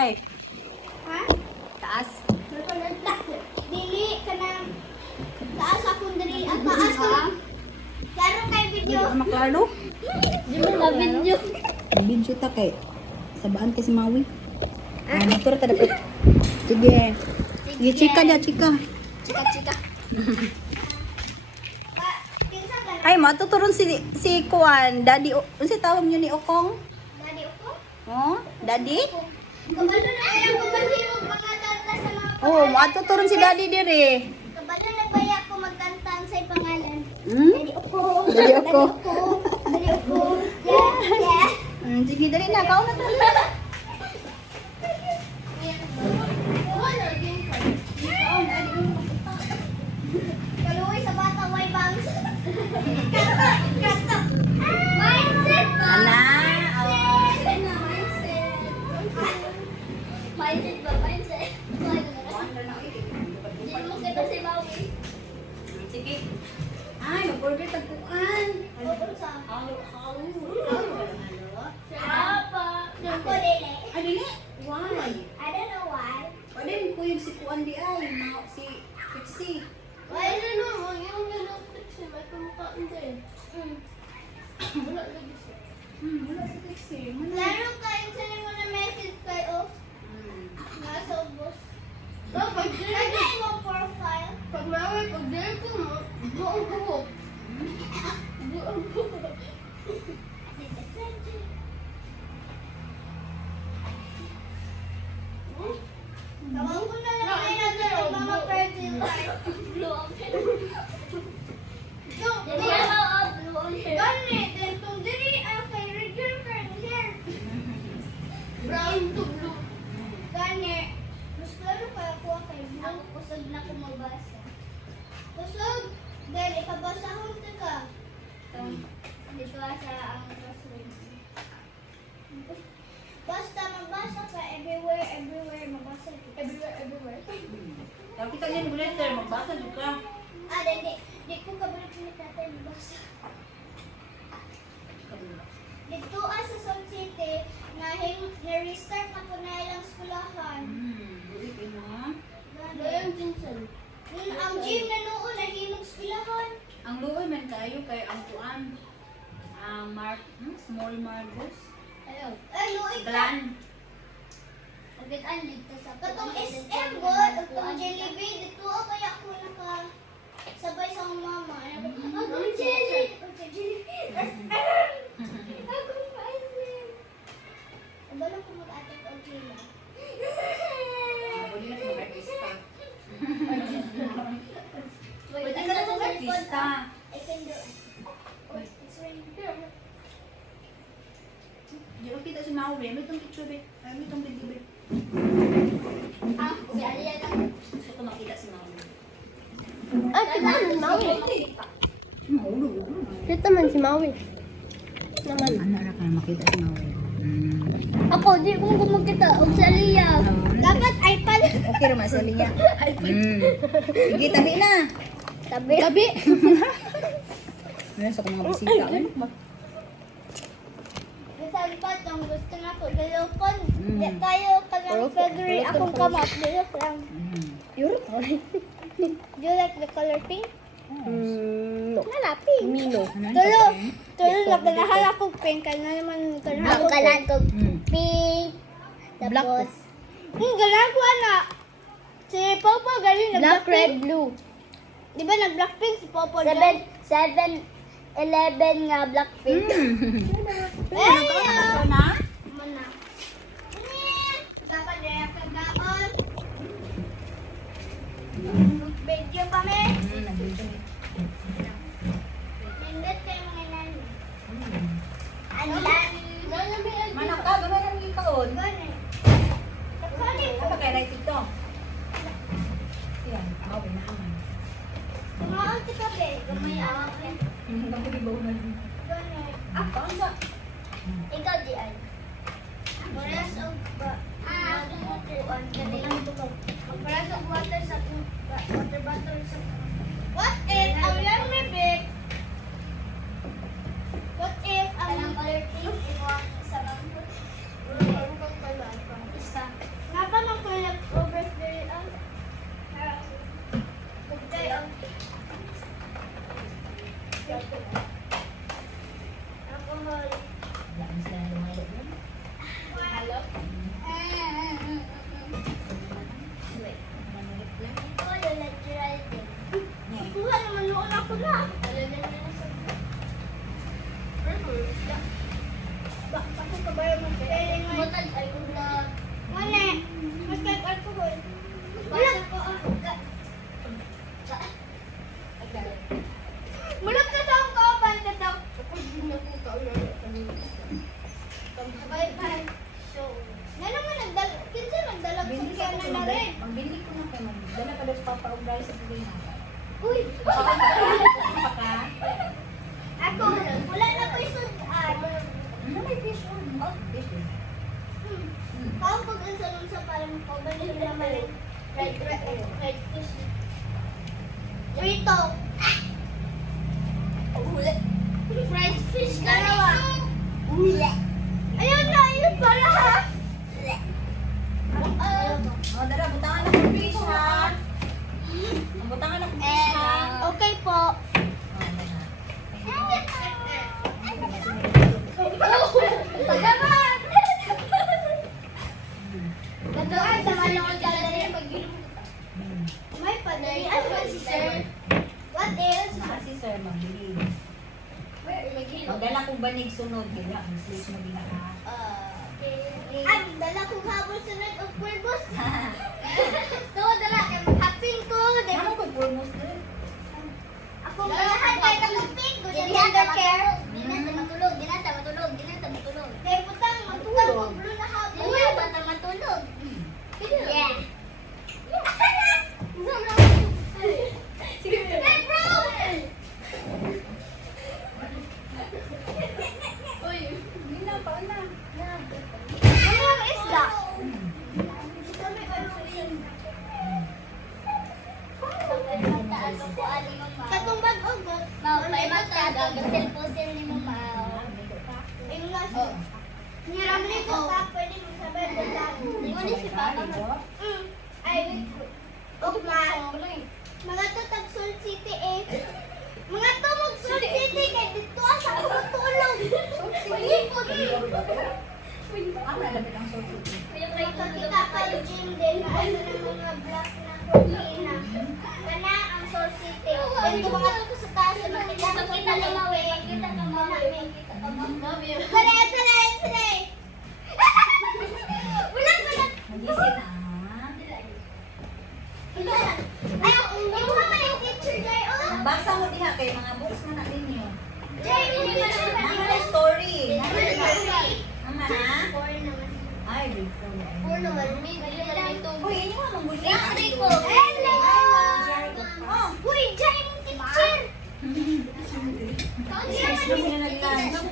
day. Ha? Taas. Dili ka na. Taas akong diri. Ang taas ko. Klaro kay video. Hindi maklaro. Di mo na video. Video ta kay. Sabaan kay si Maui. Dito ra ta dapat. Sige. Sige, chika dia, chika. Chika. Ay, matuturon si Kuan, Daddy, ano tawag niyo ni Okong? Daddy upo? Oh, Daddy? Kabalo na kaya ko maghimog mga kanta sa mga Oh, matuturon si Daddy dire. Kabalo na kaya ko magkanta ang say pangalan. Hmm? Daddy upo. Daddy upo. Daddy upo. Yeah. Sige, dali na, kao na to. Kaluoy sa bata, way bangs. Kanta. Mindset ba? Ana, Mindset ba? Mindset. Hindi mo kita si Maui. sige. Ay, mag-order tagpuan. Tungkol sa Halo. Apa? Ako dili. Ay, dili? Why? I don't know why. Pwede mo kuyog si Kuan di ay, si Pixie. Why I don't know. Yung nilapit siya, may kumakain din. Wala lagi siya. Wala si Pixie. Laro kayo sa mo na message kayo. Nasa ubos. Pag lagay mo profile. Pag maway, pag dare ko mo, buong buhok. Buong buhok. Tawag ko na lang kayo natin ang mga pencil tayo. Blue ang hair. Blue ang hair. Gani, then kung diri ang kay regular curly hair. Brown to blue. Gani, mas klaro kaya ko kay blue. Ako kusog na ko mabasa. Kusog, then ikabasahon ka. Dito sa ang classroom. Basta magbasa ka everywhere magbasa ka. Everywhere. Tapi kita niya letter, magbasa din ka. Di ko kabalik ni tatay magbasa. Dito sa Sun City, na-restart na po na ilang skulahan. Bulit mo ha? Doon Jinsan. Ang gym na noon, nahimog skulahan. Ang luoy man kayo kay ang Kuan. Small Marcos. Ayun. Ano ito? Glan. Pagkitaan dito sa katong SM God, katong Jollibee, dito kaya ako sabay sa mama. Akong jelly! Akong paisin! Abala ko mag-atak o kila. Bulit mo artista. Wait, Pwede ka na mag-artista. I can do it. It's raining. Di ba kita si Maui? May itong picture eh. May itong video eh. Si Alia lang. Gusto ko makita si Maui. Ah, kita man si Maui. Kita man si Maui. Naman. Ano na ka makita si Maui? Ako, di ko kumagkita. Og si Aliyah. Dapat iPad. Okay naman sa linya. Sige, tabi na. Tabi. Tabi. Ano sa mga bisita? Bisan pa itong gusto na ko galupon. Mm. Di tayo kalang February akong kamap. Dilok lang. Europe. Do you like the color pink? No. Wala, pink. Mino. Tulo na ganahan ako pink. Kaya na naman ganahan Ako kalan ko pink. Black. Tapos, ganahan ko na. Si Popo galing na Black, red, Blackpink. blue. Di ba nag-Blackpink si Popo? 7-11 nga Blackpink. Ito na? Mana? Dapat na kagaon. Video kami. Nindot kayo mga nani. Anlan. Manok ka, gano'n ang ikaon. Gani. Kapali ko. Ano kaya right ito? Yan, Maui na aman. Kumaon si Kabe. Gamay awak niya. Hindi ko di ba unan. Gani. Ako, ano sa? Ikaw di ay. Paras og kuan kanilang tukog. Paras og water sa water bottle sa. What if ang lang may big? What if ang color pink imo sa bangko? Isa. mahal. Wala na sila lumalog yun. Mahalo? Oh, yung natural din. Kuha naman noon ako na. Talaga na sa... Bakit ka ba yung mag-feeling mo? Matag ay una. Mane, mas kahit alcohol. Wala ko Mulak ka sa akong kauban ka daw. Kapag din ako kaulan. Bye-bye. So, na naman nagdala. Kinsa nagdala sa kaya na rin. Magbili ko na kayo. Dala pa daw sa papaugay sa pagay na. Uy! Paka? Ako, wala na ko isudan. Ano may fish on? Oh, fish on. Kung pag-ansalong sa parang pagbalin naman yung fried fish. Rito. Huli. Fried fish dalawa. Huli. Ayun na, ayun pala ha. Oh, dala, butangan ako ng fish ha. Butangan ako ng fish ha. Okay po. Pagaman! Pagaman, sama lang ang talaga rin pag-ilong. May padali. Ano ba si sir? What else? Si sir, magbili. Mag-ilong. Magdala kong banig sunod. Kaya, ang slice mo din ha. At dala kong habol sa net of purpose. So, dala. Happy ko. Ano ko purmos din? Ako malahan tayo ng tupig. Gender care. Di na matulog. Kaya putang, magtutang ko blue na habol. Uy, bata matulog. Yeah. Sige, bro! Uy, Hindi na, paala. ano ang isda? Katong bag-ugot. May mata, gagasil-pusil ni Mama. Inglas. Hiram nito ka, pwede mo sabihin ko lang. Ingon ni si Papa. Ay, wait. Ugma. Mga to tag Sol City eh. Mga to mag Sol City kay dito sa kumutulog. Hindi po Ang nalapit ang soto. Makakita ka yung gym din na ano ng mga black na kurtina. Kana ang Sol City. Dito mga to sa taas. Makita ka mamawi. Makita ka mamawi. Tara. Wala ka na. Magising na. Ay, yung mama yung picture, Jay, oh. Basa mo diha kay mga books mo na ninyo. Jay, yung picture ba? Naman na story. Naman ha? Four naman. Ay, big phone. Four naman. May lang ito. Uy, ini mo mong bulan. Enrico. Hello! Oh, uy, Jay, yung picture. Yes, mo na nag-lunch. Ano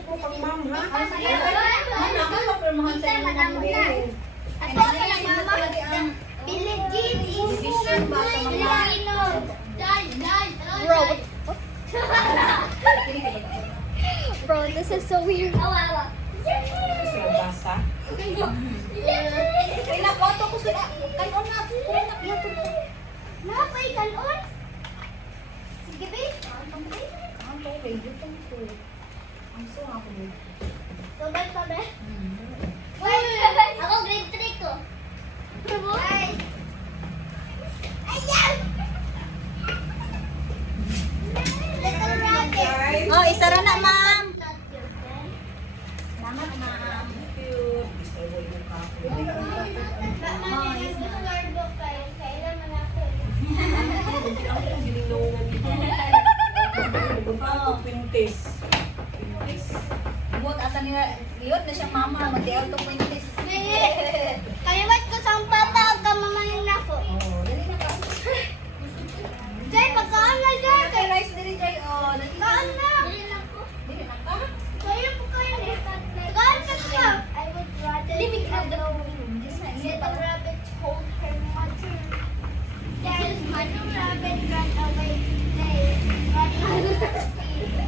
ako papirmahan sa inyo ng baby. Ako ka lang, mama. Billie Jean is Division ba sa mga- Filipino. Bro, bro, this is so weird. Awa. Basa. Ay, nakoto ko sila. Kanon na. Napay kanon? Sige, babe. Ang tubig, dito ko. Ang sunga ko dito. Sabay. Hmm. Ako grade 3 ko. Ay. Ayan! Little rabbit. Oh, isara na, ma'am. Not your friend. Salamat, ma'am. Cute. Gusto mo yung kape. Oh, pinuntis. Bukod, asa nila, iyot na siyang mama, mag-tiaw to pinuntis. Kaliwat ko sa pata o kamamayin na ko. Oh, dali na ka. Jay, pagkaan na, Jay. Kay rice diri jay, oh, dali na. Pagkaan na. Dili na ka. Kaya po kayo eh. Pagkaan ka siya. I would rather Living be out the alone. Little rabbit hold her mother. Then little rabbit ran away to play.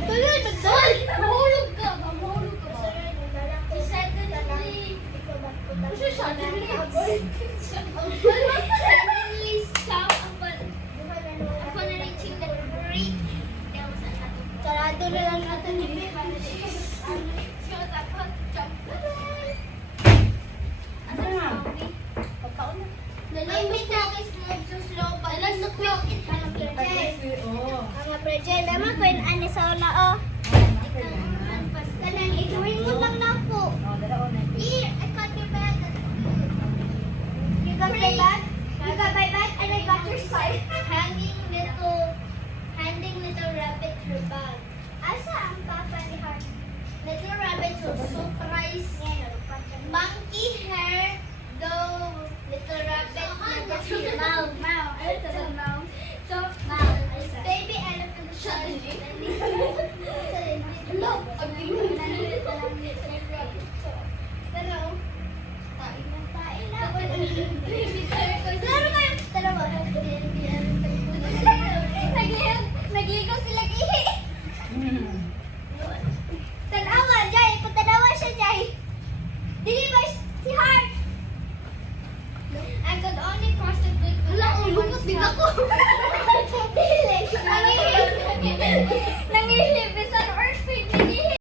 Tuloy, tuloy! Mahulog ka! Mahulog ka ba? She suddenly... Suddenly saw upon reaching the creek. Sarado Mga project, naman ko yung ani sa una, oh. Kanang igawin mo lang na po. Here, I got your bag. You got my bag? You got my bag and I got your side. Handing little rabbit her bag. Asa ang papa ni Heart? Little rabbit was surprise. Monkey hair, though little rabbit got her mouth. So, baby elephant suddenly. Hello, nagligo sila kihi. Tanawa, Jai. Patanawa siya, Jai. Dili ba si Heart? I could only cross the creek. Wala, lumot din ako. Nangihilip